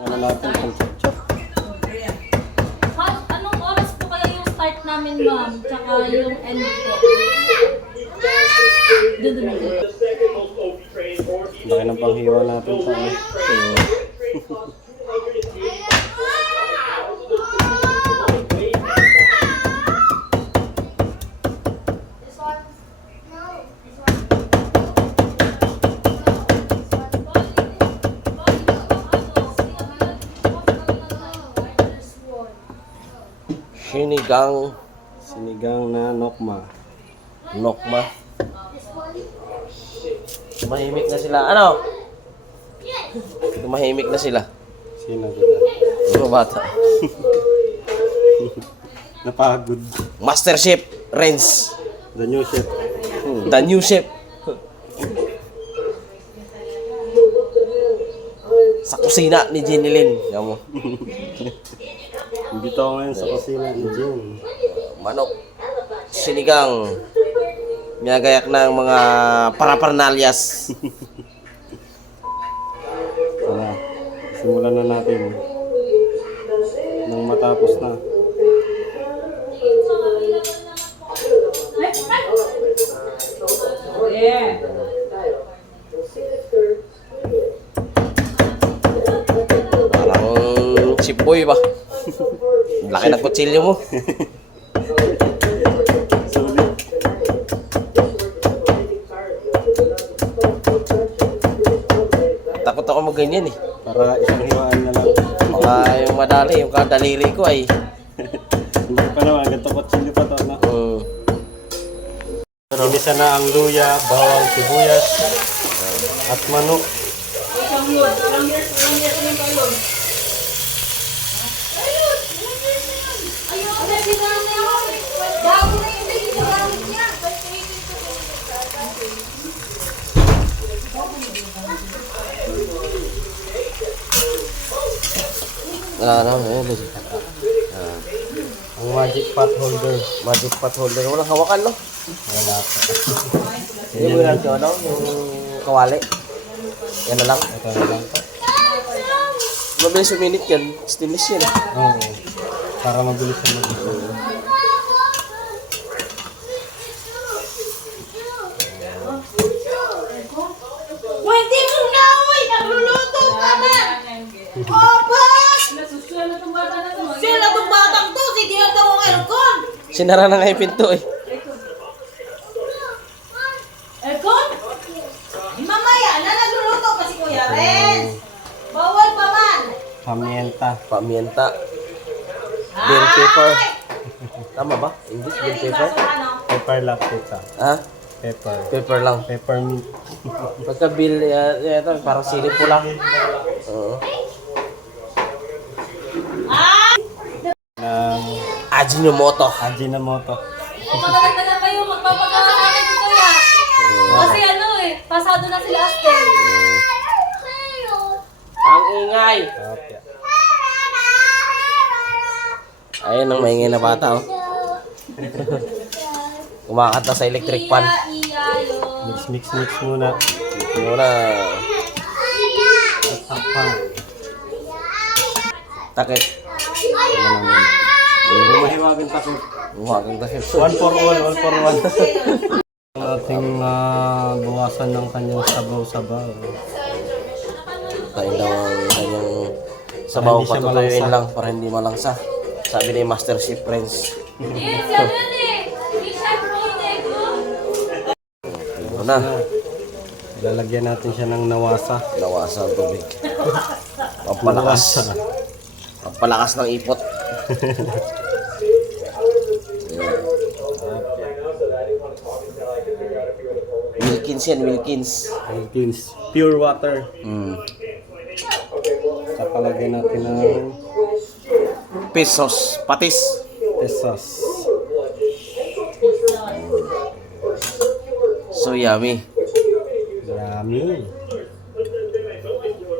Ano natin kung ketchup? Anong oras po kaya yung start namin, ma'am? Tsaka yung end po? Dudumi. Laki ng panghiwa natin pa. Sinigang na nokma. Nokma. Tumahimik na sila. Ano? Tumahimik na sila. Sino kita? Mga bata. Napagod. Master Chef Renz. The new chef. The new chef. Sa kusina ni Jenny Lynn. Yan mo. Dito ako ngayon sa kusina ni Jen. Manok. Sinigang. Minagayak ng mga paraparnalyas. Tara, simulan na natin. Nang matapos na. Parang chip boy ba? Laki ng kutsilyo mo. Sulit. Takot ako mo ganyan eh. Para isang hiwaan na lang. Mga yung madali, yung kadaliri ko ay. Hindi pa naman, ganito kutsilyo pa to. No? Inisa na ang luya, bawang, sibuyas, at manok. Ang magic pot holder. Magic pot holder. Walang hawakan, no? Wala pa. Hindi mo lang yung, ano, yung kawali. Yan na lang. Ito na lang po. Mabilis uminit yan. Stainless yan. Oo. Para mabilis na mag-isa. Pwede mo na, uy! Nagluluto ka na! Opa! Sila itong batang to! Sige yan daw ang aircon! Sinara na nga yung pinto eh. Aircon? Mamaya na nagluluto pa si Kuya Renz! Bawal pa man! Pamienta. Pamienta. Bell pepper. Tama ba? English bell pepper? Pepper lang pizza. Ha? Pepper. Pepper lang. Peppermint. Pagka bill, ito, parang silip po lang. Oo. Ng Ajinomoto. Ajinomoto. Matagal na kayo magpapagkakalit si Kuya. Kasi ano eh, pasado na sila Astel. Ang ingay. Okay. Ayun ang maingay na bata, oh. Kumakanta sa electric fan. Mix muna. Muna. Takpan. Takip. Mahiwagan takip. Kumakanta takip. One for one. Ang ating buwasan ng kanyang sabaw-sabaw. Kain daw ang kanyang sabaw, Para hindi siya patutuyuin malangsa. lang para hindi malangsa. Sabi ni Master Chef Renz. Ito na. Lalagyan natin siya ng nawasa. Nawasa ang tubig. Pampalakas. Pampalakas ng ipot. Wilkins yan, Wilkins. Philippines. Pure water. Saka lagyan natin ng Pesos, patis. pesos. So yummy. Yummy.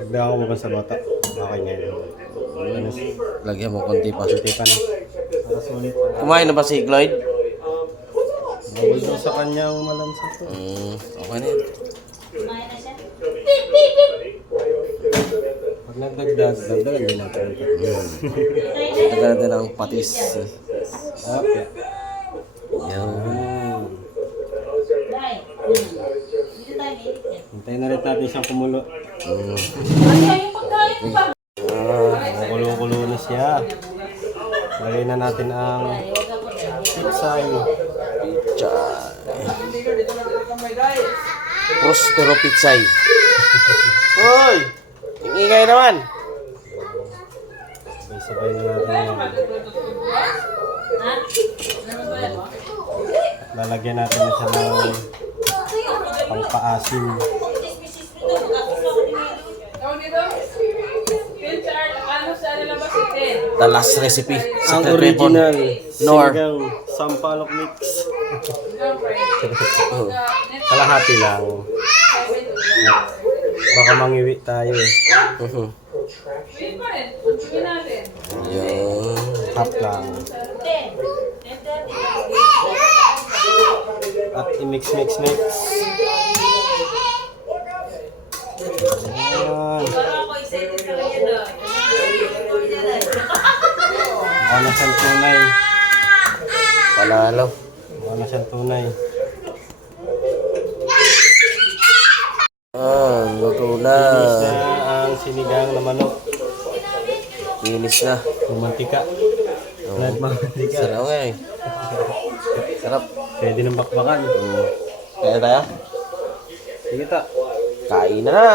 Nagdahan ko ba sa bata? Okay na yun. Lagyan mo konti pa. Hindi pa na. Para sulit. Kumain na ba si Cloyd? Bawal daw sa kanya umalansa to. Okay na yun. Pag nagdagdag, dagdagan din natin. Tagal din ang patis. Okay. Yan. Dai. Dito tayo eh. Hintayin na rin natin siyang kumulo. Ay, yung pagkain pa. Kulo-kulo na siya. Lagay na natin ang pitsay. Pizza. Prospero Pizzay. Hoy! Ingingay naman. Sabay-sabay na natin yan. Ha? Ano ba yan? Lalagyan natin na siya ng pangpaasim. The last recipe. Ang Secret weapon. original Nor. sinigang sampalok mix. Kalahati lang. Baka mangiwi tayo eh. Yan. Half lang. At i-mix. Ayan. Mukha na siyang tunay. Panalo. Mukha na siyang tunay. Luto na. Linis na ang sinigang na manok. Linis na. Mantika. Nagmamantika. Sarap nga eh. Sarap. Pwede ng bakbakan. Kaya tayo? Sige ta. Kain na na.